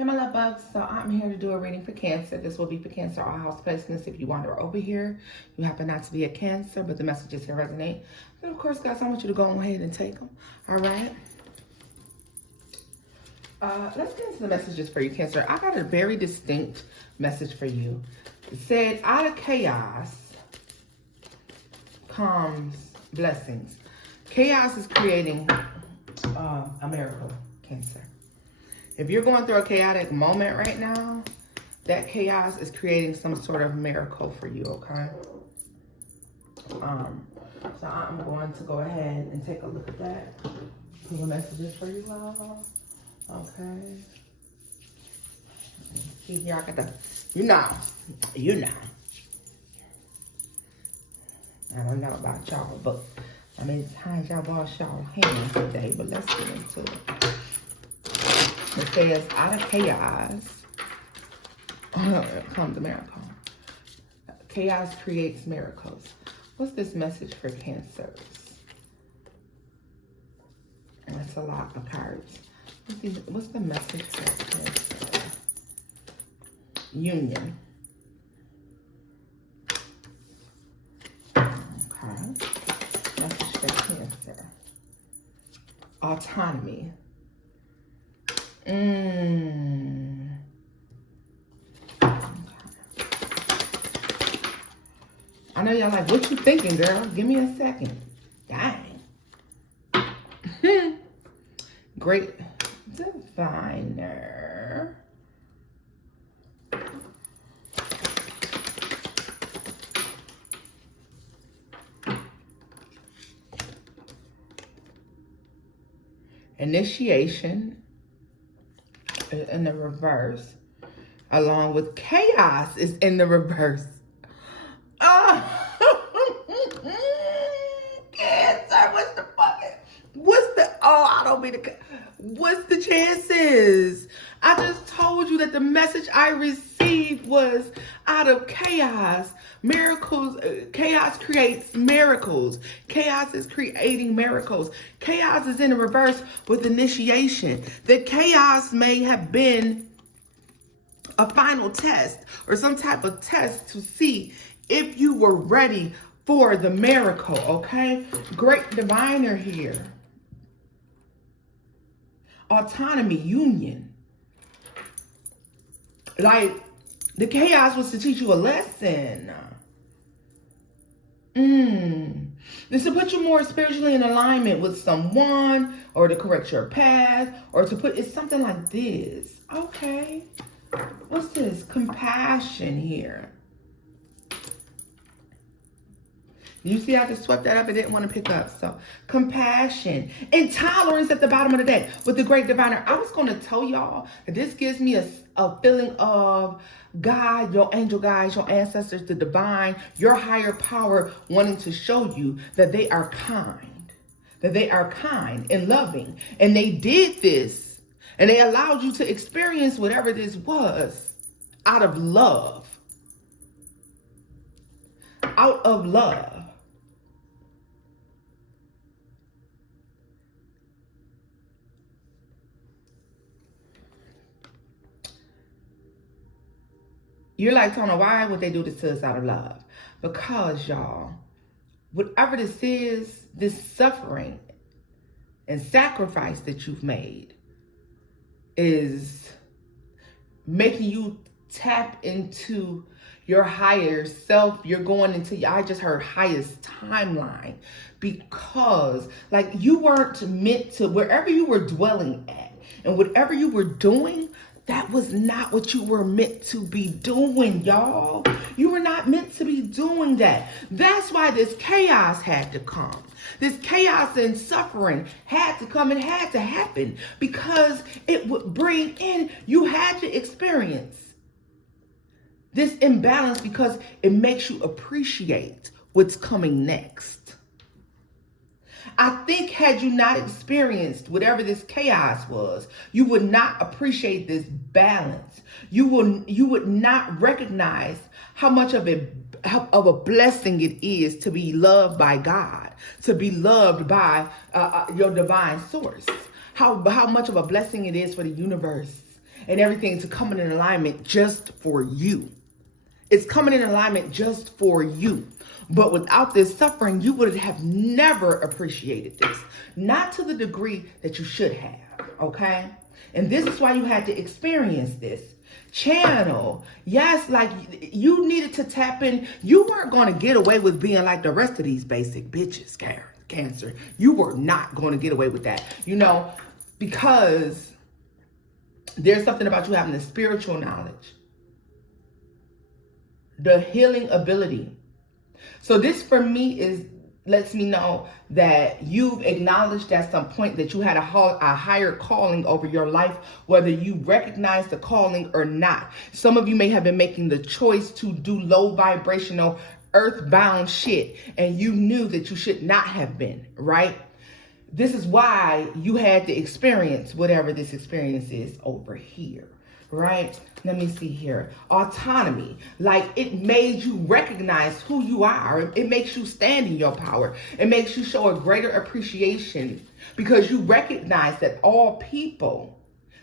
Hey my love bugs, so I'm here to do a reading for Cancer. This will be for Cancer all house placements. If you wander over here, you happen not to be a Cancer, but the messages here resonate. And of course, guys, I want you to go ahead and take them. All right. Let's get into the messages for you, Cancer. I got a very distinct message for you. It said, out of chaos comes blessings. Chaos is creating a miracle, Cancer. If you're going through a chaotic moment right now, that chaos is creating some sort of miracle for you, okay? So I'm going to go ahead and take a look at that. Pull the messages for you all. Okay. See here, I got the, you know. I don't know about y'all, but I mean, times y'all wash y'all hands today, but let's get into it. It says, out of chaos comes a miracle. Chaos creates miracles. What's this message for Cancers? That's a lot of cards. What's the message for Cancer? Union. Okay. Message for Cancer. Autonomy. I know y'all like, what you thinking, girl? Give me a second. Dang. Great diviner. Initiation in the reverse, along with chaos is in the reverse. Cancer, what's the chances? I just told you that the message I received was out of chaos. Miracles, chaos creates miracles. Chaos is creating miracles. Chaos is in the reverse with initiation. The chaos may have been a final test or some type of test to see if you were ready for the miracle, okay? Great diviner here. Autonomy, union. Like, the chaos was to teach you a lesson. It's to put you more spiritually in alignment with someone, or to correct your path, or to put, it's something like this. Okay. What's this? Compassion here. You see, I just swept that up and didn't want to pick up. So, compassion. Intolerance at the bottom of the deck with the great diviner. I was going to tell y'all that this gives me a feeling of God, your angel guides, your ancestors, the divine, your higher power wanting to show you that they are kind. That they are kind and loving. And they did this. And they allowed you to experience whatever this was out of love. Out of love. You're like, Tona, why would they do this to us out of love? Because, y'all, whatever this is, this suffering and sacrifice that you've made is making you tap into your higher self. You're going into, I just heard highest timeline, because like you weren't meant to, wherever you were dwelling at and whatever you were doing, that was not what you were meant to be doing, y'all. You were not meant to be doing that. That's why this chaos had to come. This chaos and suffering had to come and had to happen, because it would bring in, you had to experience this imbalance, because it makes you appreciate what's coming next. I think had you not experienced whatever this chaos was, you would not appreciate this balance. You would not recognize how much of a blessing it is to be loved by God, to be loved by your divine source. How much of a blessing it is for the universe and everything to come in alignment just for you. It's coming in alignment just for you. But without this suffering, you would have never appreciated this. Not to the degree that you should have, okay? And this is why you had to experience this. Channel. Yes, like you needed to tap in. You weren't going to get away with being like the rest of these basic bitches, Cancer. You were not going to get away with that. You know, because there's something about you having the spiritual knowledge, the healing ability. So this for me lets me know that you've acknowledged at some point that you had a higher calling over your life, whether you recognize the calling or not. Some of you may have been making the choice to do low vibrational, earthbound shit, and you knew that you should not have been, right? This is why you had to experience whatever this experience is over here, right? Let me see here. Autonomy. Like it made you recognize who you are. It makes you stand in your power. It makes you show a greater appreciation because you recognize that all people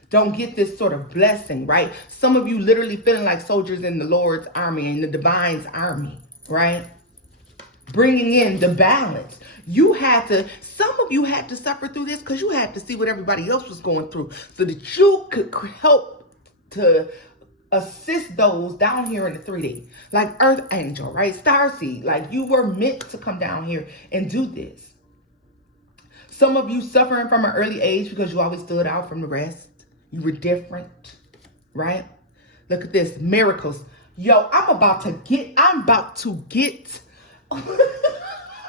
don't get this sort of blessing, right? Some of you literally feeling like soldiers in the Lord's army, in the divine's army, right? Bringing in the balance. Some of you had to suffer through this because you had to see what everybody else was going through so that you could help to assist those down here in the 3D. Like Earth Angel, right? Starseed. Like you were meant to come down here and do this. Some of you suffering from an early age because you always stood out from the rest. You were different, right? Look at this. Miracles. Yo, I'm about to get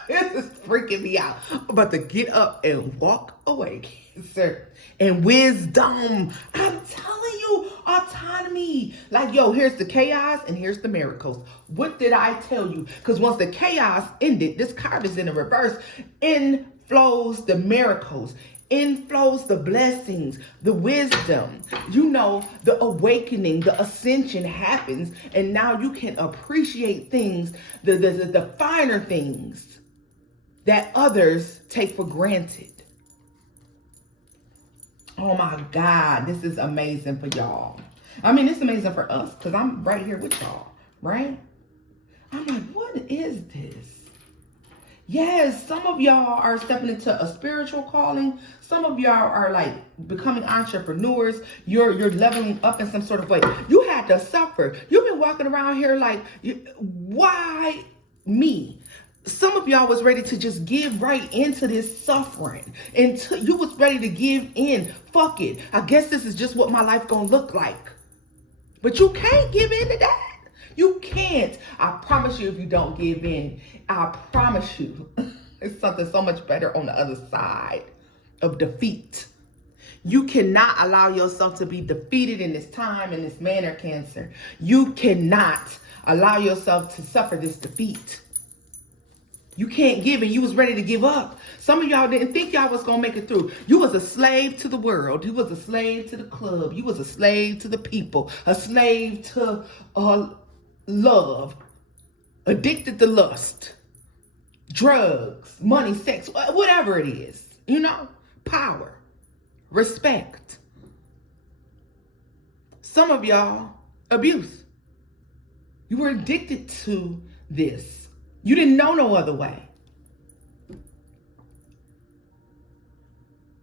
this is freaking me out. I'm about to get up and walk away, Cancer. And wisdom. I'm telling you, autonomy. Like, yo, here's the chaos and here's the miracles. What did I tell you? Because once the chaos ended, this card is in the reverse. In flows the miracles. In flows the blessings, the wisdom, you know, the awakening, the ascension happens. And now you can appreciate things, the finer things that others take for granted. Oh my God, this is amazing for y'all. I mean, it's amazing for us because I'm right here with y'all, right? I'm like, what is this? Yes, some of y'all are stepping into a spiritual calling. Some of y'all are like becoming entrepreneurs. You're leveling up in some sort of way. You had to suffer. You've been walking around here like, why me? Some of y'all was ready to just give right into this suffering. Until you was ready to give in. Fuck it. I guess this is just what my life gonna look like. But you can't give in to that. You can't. I promise you if you don't give in, I promise you it's something so much better on the other side of defeat. You cannot allow yourself to be defeated in this time, in this manner, Cancer. You cannot allow yourself to suffer this defeat. You can't give, and you was ready to give up. Some of y'all didn't think y'all was going to make it through. You was a slave to the world. You was a slave to the club. You was a slave to the people. A slave to love. Addicted to lust. Drugs. Money, sex. Whatever it is. You know? Power. Respect. Some of y'all, abuse. You were addicted to this. You didn't know no other way.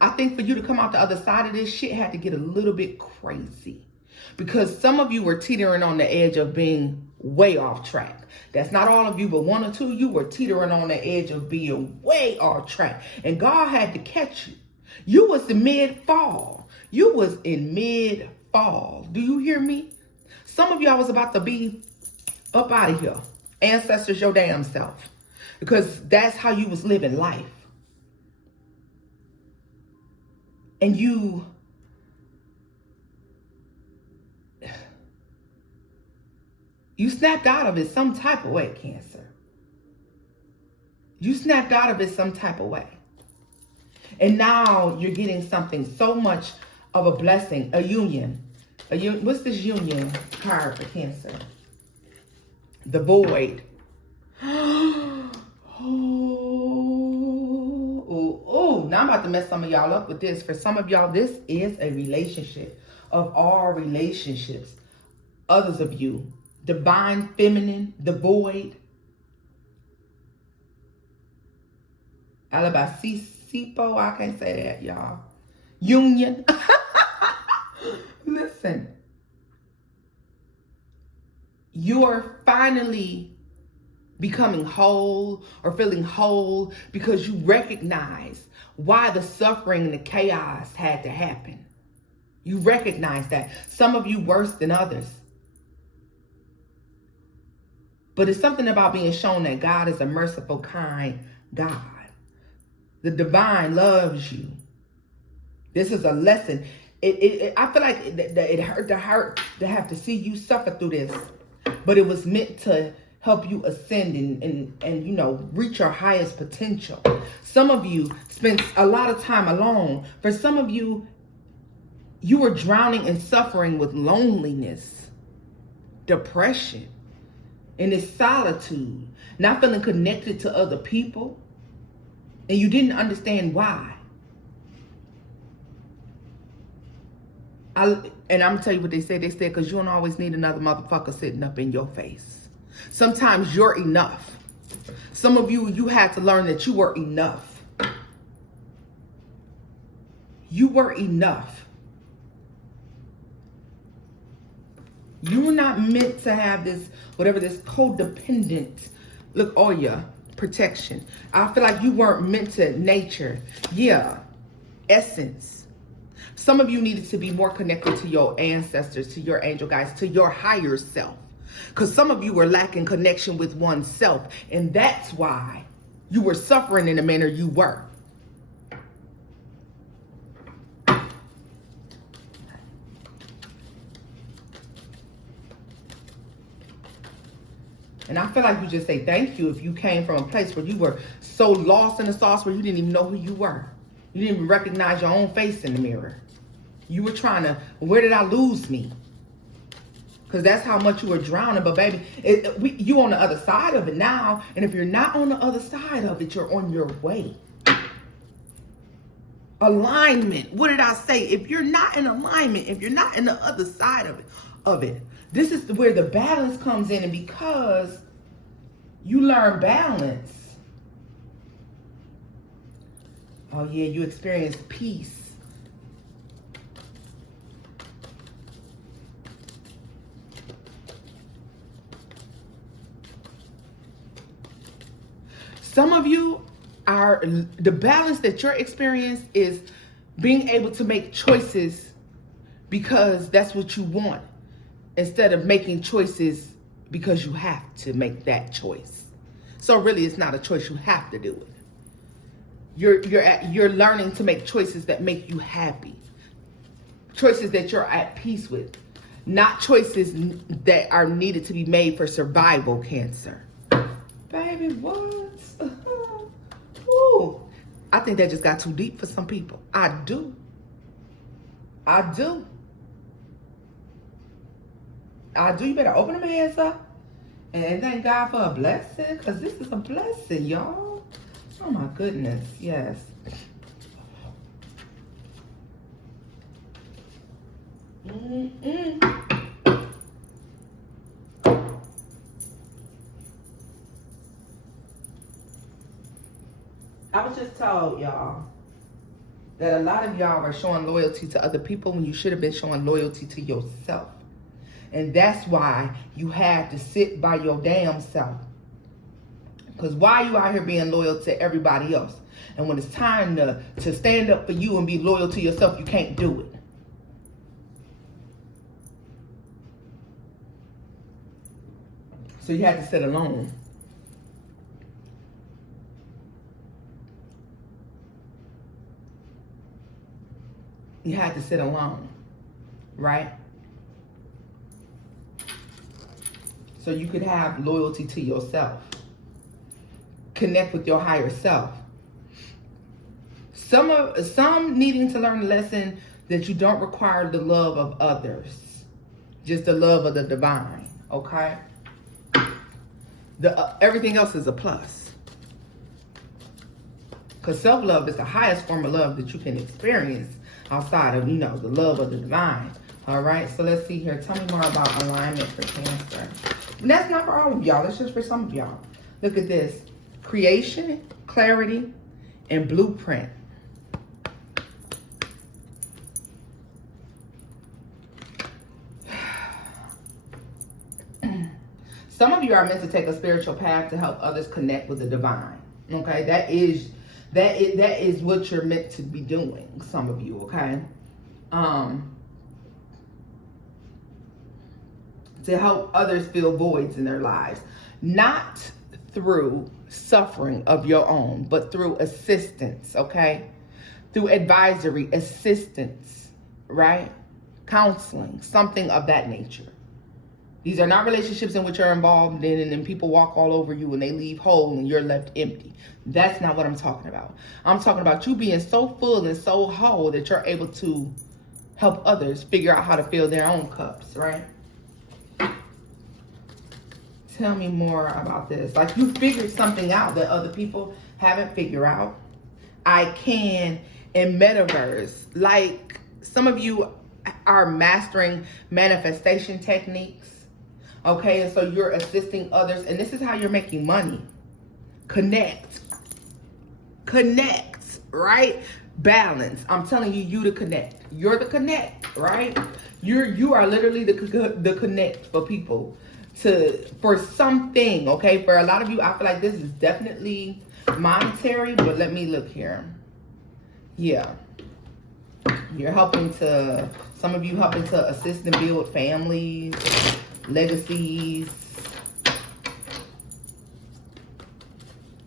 I think for you to come out the other side of this, shit had to get a little bit crazy. Because some of you were teetering on the edge of being way off track. That's not all of you, but one or two, you were teetering on the edge of being way off track. And God had to catch you. You was in mid-fall. You was in mid-fall. Do you hear me? Some of y'all was about to be up out of here. Ancestors, your damn self. Because that's how you was living life. And you snapped out of it some type of way, Cancer. You snapped out of it some type of way. And now you're getting something so much of a blessing, a union. What's this union card for Cancer? The void. Oh, now I'm about to mess some of y'all up with this. For some of y'all, this is a relationship. of all relationships. Others of you, divine feminine, the void, Alabasipo, I can't say that, y'all. Union. Listen, you're finally becoming whole or feeling whole because you recognize why the suffering and the chaos had to happen. You recognize that. Some of you worse than others. But it's something about being shown that God is a merciful, kind God. The divine loves you. This is a lesson. I feel like it hurt to have to see you suffer through this. But it was meant to help you ascend and you know, reach your highest potential. Some of you spent a lot of time alone. For some of you, you were drowning and suffering with loneliness, depression, and this solitude, not feeling connected to other people, and you didn't understand why. I'm gonna tell you what they said. They said, because you don't always need another motherfucker sitting up in your face. Sometimes you're enough. Some of you, you had to learn that you were enough. You were enough. You're not meant to have this, whatever this codependent, look, oh yeah, protection. I feel like you weren't meant to nature. Yeah, essence. Some of you needed to be more connected to your ancestors, to your angel guides, to your higher self. Because some of you were lacking connection with oneself. And that's why you were suffering in the manner you were. And I feel like you just say thank you if you came from a place where you were so lost in the sauce where you didn't even know who you were. You didn't even recognize your own face in the mirror. You were trying to, where did I lose me? Because that's how much you were drowning. But baby, you on the other side of it now. And if you're not on the other side of it, you're on your way. Alignment. What did I say? If you're not in alignment, if you're not in the other side of it, this is where the balance comes in. And because you learn balance, oh yeah, you experience peace. Some of you are, the balance that you're experiencing is being able to make choices because that's what you want, instead of making choices because you have to make that choice. So really, it's not a choice, you have to do it. You're learning to make choices that make you happy. Choices that you're at peace with. Not choices that are needed to be made for survival cancer. Baby, what? Ooh, I think that just got too deep for some people. I do. You better open them hands up and thank God for a blessing, because this is a blessing, y'all. Oh my goodness, yes. I was just told, y'all, that a lot of y'all are showing loyalty to other people when you should have been showing loyalty to yourself. And that's why you had to sit by your damn self. Because why are you out here being loyal to everybody else? And when it's time to stand up for you and be loyal to yourself, you can't do it. So you had to sit alone. You had to sit alone, right? So you could have loyalty to yourself. Connect with your higher self. Some needing to learn a lesson that you don't require the love of others, just the love of the divine, okay? Everything else is a plus. Because self-love is the highest form of love that you can experience outside of, the love of the divine. All right, so let's see here. Tell me more about alignment for Cancer. And that's not for all of y'all. That's just for some of y'all. Look at this. Creation, clarity, and blueprint. Some of you are meant to take a spiritual path to help others connect with the divine. Okay, that is what you're meant to be doing. Some of you, okay, to help others fill voids in their lives, not through suffering of your own, but through assistance. Okay, through advisory, assistance, right? Counseling, something of that nature. These are not relationships in which you're involved in and then people walk all over you and they leave whole and you're left empty. That's not what I'm talking about. I'm talking about you being so full and so whole that you're able to help others figure out how to fill their own cups, right? Tell me more about this. Like you figured something out that other people haven't figured out. I can in metaverse. Like some of you are mastering manifestation techniques. Okay, and so you're assisting others, and this is how you're making money. Connect, right? Balance. I'm telling you, you to connect. You're the connect, right? You are literally the connect for people for something. Okay, for a lot of you, I feel like this is definitely monetary, but let me look here. Yeah, you're helping to. Some of you helping to assist and build families. Legacies.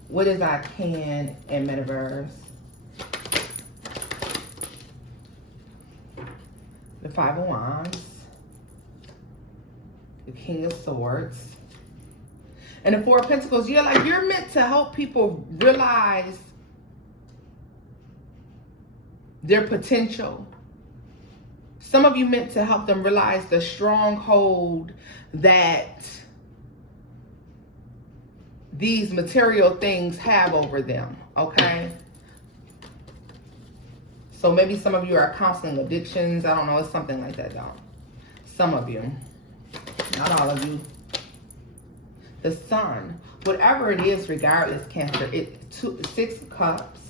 What is I can in metaverse? The Five of Wands. The King of Swords. And the Four of Pentacles. Yeah, like you're meant to help people realize their potential. Some of you meant to help them realize the stronghold that these material things have over them, okay? So maybe some of you are counseling addictions. I don't know. It's something like that, though. Some of you. Not all of you. The Sun. Whatever it is, regardless, Cancer. Six of Cups.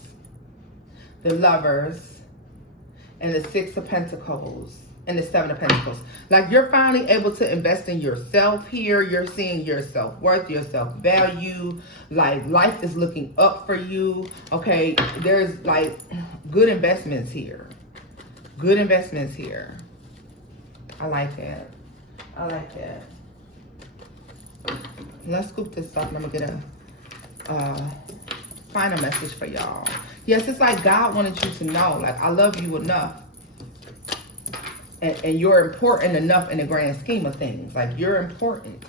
The Lovers. And the Six of Pentacles and the Seven of Pentacles. Like you're finally able to invest in yourself here. You're seeing your self-worth, your self-value. Like life is looking up for you. Okay, there's like good investments here. Good investments here. I like that. I like that. Let's scoop this up and I'm gonna get a final message for y'all. Yes, it's like God wanted you to know, like, I love you enough. And you're important enough in the grand scheme of things. Like, you're important.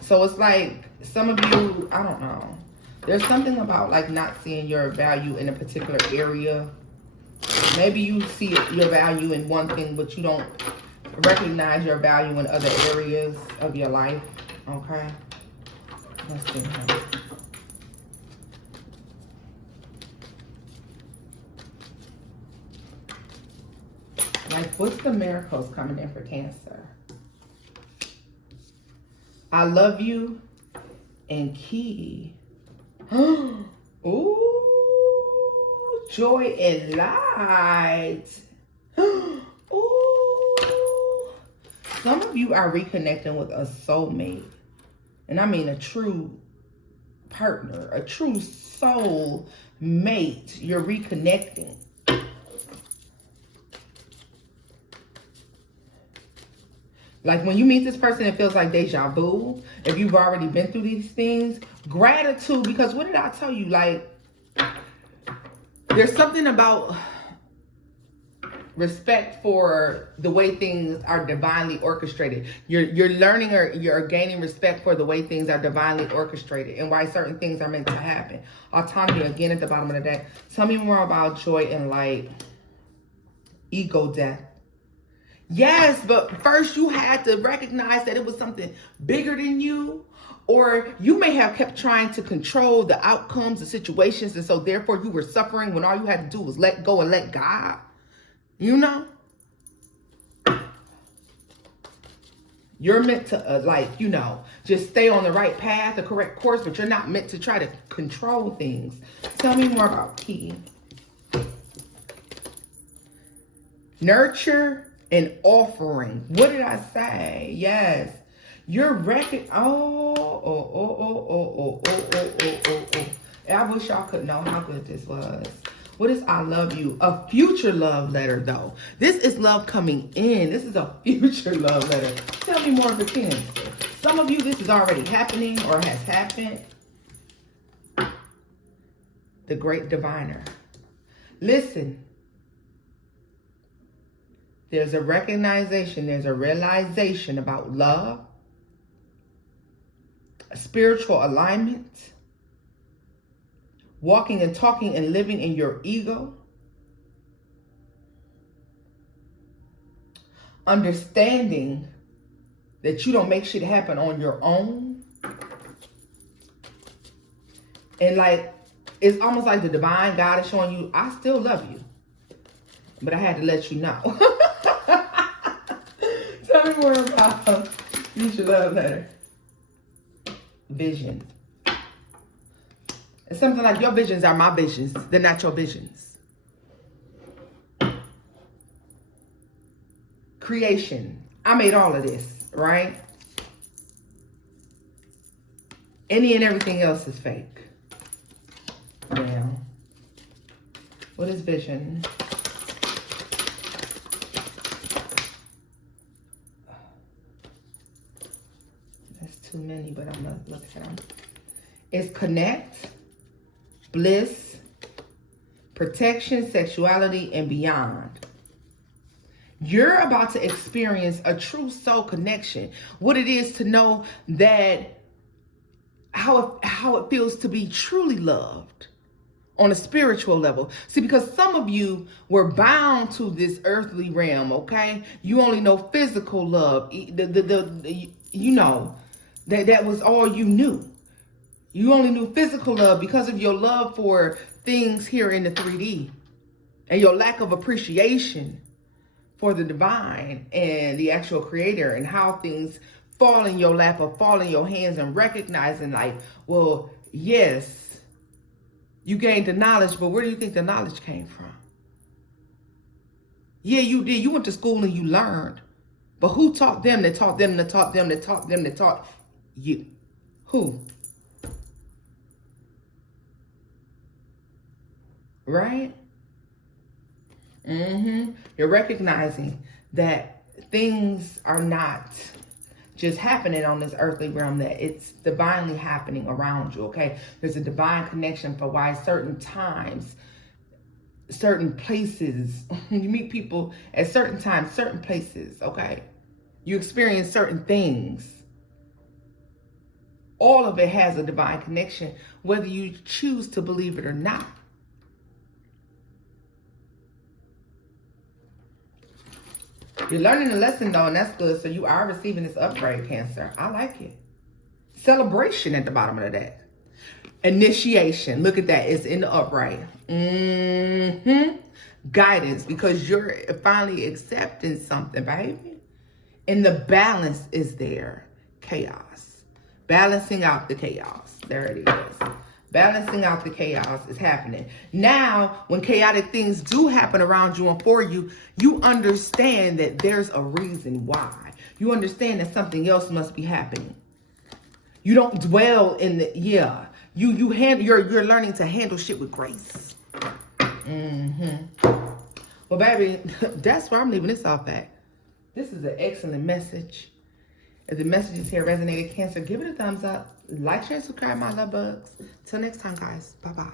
So it's like, some of you, I don't know. There's something about, like, not seeing your value in a particular area. Maybe you see your value in one thing, but you don't recognize your value in other areas of your life. Okay? Let's see here. Like, what's the miracles coming in for Cancer? I love you and key. Ooh, joy and light. Ooh. Some of you are reconnecting with a soulmate. And I mean a true partner, a true soul mate. You're reconnecting. Like when you meet this person, it feels like deja vu. If you've already been through these things, gratitude, because what did I tell you? Like, there's something about respect for the way things are divinely orchestrated. You're learning or you're gaining respect for the way things are divinely orchestrated and why certain things are meant to happen. Autonomy, again, at the bottom of the deck. Tell me more about joy and light. Ego death. Yes, but first you had to recognize that it was something bigger than you, or you may have kept trying to control the outcomes, the situations, and so therefore you were suffering when all you had to do was let go and let God, you know? You're meant to, just stay on the right path, the correct course, but you're not meant to try to control things. Tell me more about key. Nurture and offering. What did I say? Yes. You're I wish y'all could know how good this was. What is I love you? A future love letter, though. This is love coming in. This is a future love letter. Tell me more of the Cancer. Some of you, this is already happening or has happened. The Great Diviner. Listen. There's a recognition, there's a realization about love, a spiritual alignment, walking and talking and living in your ego, understanding that you don't make shit happen on your own. And it's almost like the divine God is showing you, I still love you, but I had to let you know. Tell me more about future love letter. Vision. It's something like your visions are my visions. They're not your visions. Creation. I made all of this, right? Any and everything else is fake. Now, what is vision? That's too many, but I'm going to look at them. It's connect, bliss, protection, sexuality, and beyond. You're about to experience a true soul connection. What it is to know that how it feels to be truly loved on a spiritual level. See, because some of you were bound to this earthly realm, okay? You only know physical love. That was all you knew. You only knew physical love because of your love for things here in the 3D and your lack of appreciation for the divine and the actual creator and how things fall in your lap or fall in your hands, and recognizing well, yes, you gained the knowledge, but where do you think the knowledge came from? Yeah, you did. You went to school and you learned. But who taught them that taught them that taught them that taught them that taught you? Who? Right? You're recognizing that things are not just happening on this earthly realm, that it's divinely happening around you, okay? There's a divine connection for why certain times, certain places, you meet people at certain times, certain places, okay? You experience certain things. All of it has a divine connection, whether you choose to believe it or not. You're learning a lesson, though, and that's good. So you are receiving this upgrade, Cancer. I like it. Celebration at the bottom of the deck. Initiation. Look at that. It's in the upright. Guidance, because you're finally accepting something, baby. And the balance is there. Chaos. Balancing out the chaos. There it is. Balancing out the chaos is happening. Now, when chaotic things do happen around you and for you, you understand that there's a reason why. You understand that something else must be happening. You don't dwell in the, you're learning to handle shit with grace. Well, baby, that's where I'm leaving this off at. This is an excellent message. If the messages here resonated, Cancer, give it a thumbs up. Like, share, and subscribe, my love bugs. Till next time, guys. Bye-bye.